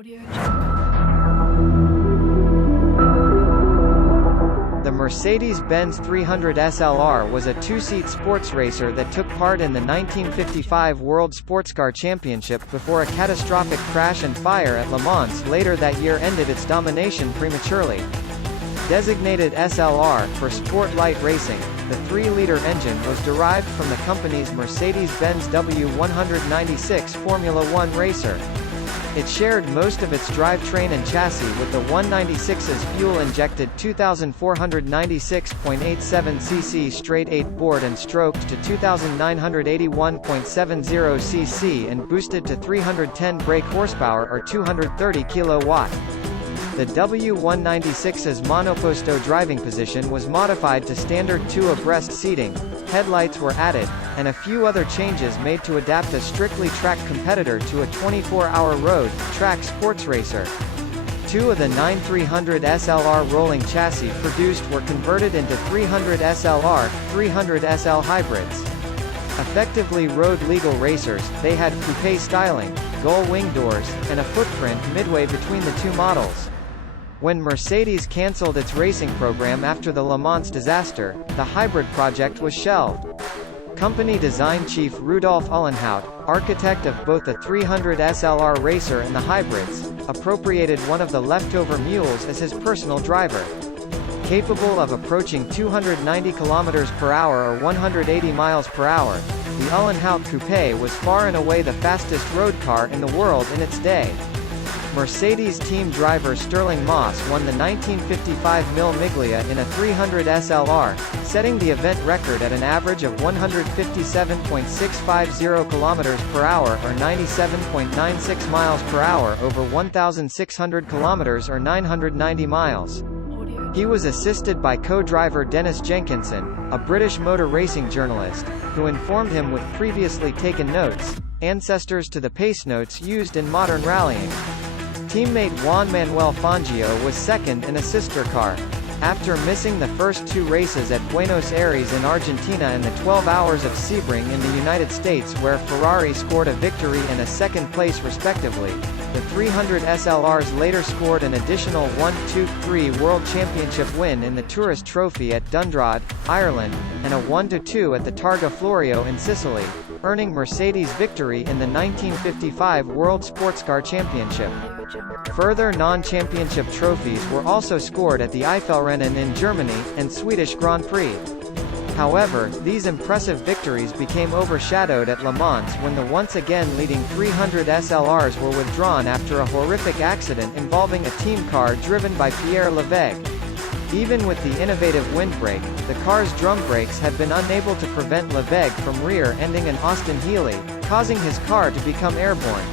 The Mercedes-Benz 300 SLR was a two-seat sports racer that took part in the 1955 World Sportscar Championship before a catastrophic crash and fire at Le Mans later that year ended its domination prematurely. Designated SLR for Sport Light Racing, the 3-liter engine was derived from the company's Mercedes-Benz W196 Formula One racer. It shared most of its drivetrain and chassis with the 196's fuel-injected 2,496.87 cc straight-8 board and stroked to 2,981.70 cc and boosted to 310 brake horsepower or 230 kW. The W196's monoposto driving position was modified to standard two-abreast seating, headlights were added, and a few other changes made to adapt a strictly track competitor to a 24-hour road, track sports racer. Two of the 9300 SLR rolling chassis produced were converted into 300 SLR, 300 SL hybrids. Effectively road-legal racers, they had coupé styling, gull-wing doors, and a footprint midway between the two models. When Mercedes cancelled its racing program after the Le Mans disaster, the hybrid project was shelved. Company design chief Rudolf Uhlenhaut, architect of both the 300 SLR racer and the hybrids, appropriated one of the leftover mules as his personal driver. Capable of approaching 290 km/h or 180 mph, the Uhlenhaut Coupé was far and away the fastest road car in the world in its day. Mercedes team driver Stirling Moss won the 1955 Mille Miglia in a 300 SLR, setting the event record at an average of 157.650 km/h or 97.96 mph over 1,600 km or 990 miles. He was assisted by co-driver Dennis Jenkinson, a British motor racing journalist, who informed him with previously taken notes, ancestors to the pace notes used in modern rallying. Teammate Juan Manuel Fangio was second in a sister car. After missing the first two races at Buenos Aires in Argentina and the 12 hours of Sebring in the United States where Ferrari scored a victory and a second place respectively, the 300 SLRs later scored an additional 1-2-3 World Championship win in the Tourist Trophy at Dundalk, Ireland, and a 1-2 at the Targa Florio in Sicily, earning Mercedes victory in the 1955 World Sportscar Championship. Further non-championship trophies were also scored at the Eiffelrennen in Germany, and Swedish Grand Prix. However, these impressive victories became overshadowed at Le Mans when the once again leading 300 SLRs were withdrawn after a horrific accident involving a team car driven by Pierre Levegh. Even with the innovative windbreak, the car's drum brakes had been unable to prevent Levegh from rear-ending an Austin Healey, causing his car to become airborne.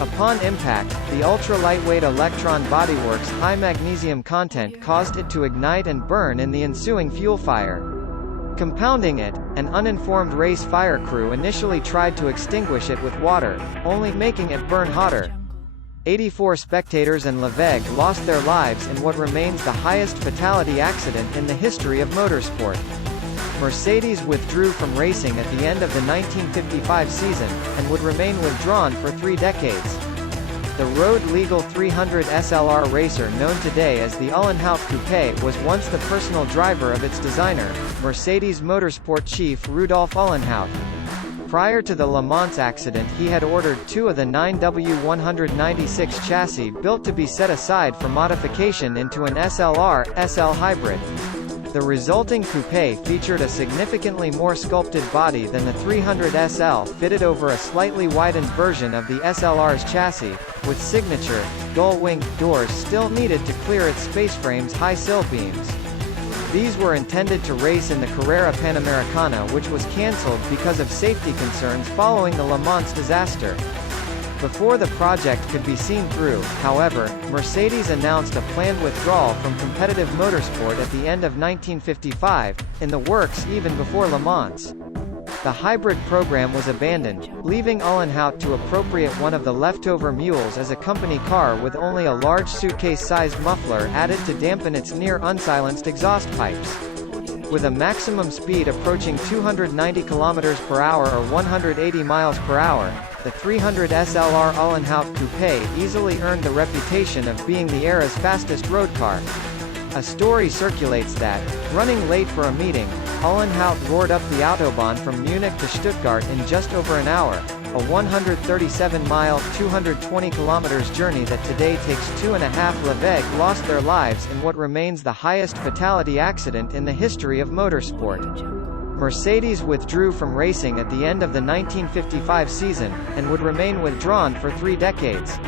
Upon impact, the ultra-lightweight Electron bodywork's high magnesium content caused it to ignite and burn in the ensuing fuel fire. Compounding it, an uninformed race fire crew initially tried to extinguish it with water, only making it burn hotter. 84 spectators and Levegh lost their lives in what remains the highest fatality accident in the history of motorsport. Mercedes withdrew from racing at the end of the 1955 season, and would remain withdrawn for 3 decades. The road-legal 300 SLR racer known today as the Uhlenhaut Coupé was once the personal driver of its designer, Mercedes Motorsport chief Rudolf Uhlenhaut. Prior to the Le Mans accident he had ordered 2 of the 9 W196 chassis built to be set aside for modification into an SLR, SL hybrid. The resulting coupé featured a significantly more sculpted body than the 300 SL fitted over a slightly widened version of the SLR's chassis, with signature, gull-wing, doors still needed to clear its spaceframe's high sill beams. These were intended to race in the Carrera Panamericana which was cancelled because of safety concerns following the Le Mans disaster. Before the project could be seen through, however, Mercedes announced a planned withdrawal from competitive motorsport at the end of 1955, in the works even before Le Mans. The hybrid program was abandoned, leaving Uhlenhaut to appropriate one of the leftover mules as a company car with only a large suitcase-sized muffler added to dampen its near-unsilenced exhaust pipes. With a maximum speed approaching 290 km/h or 180 mph, the 300 SLR Uhlenhaut Coupé easily earned the reputation of being the era's fastest road car. A story circulates that, running late for a meeting, Uhlenhaut roared up the Autobahn from Munich to Stuttgart in just over an hour, a 137-mile, 220 km journey that today takes 2.5 Leveg lost their lives in what remains the highest fatality accident in the history of motorsport. Mercedes withdrew from racing at the end of the 1955 season, and would remain withdrawn for 3 decades.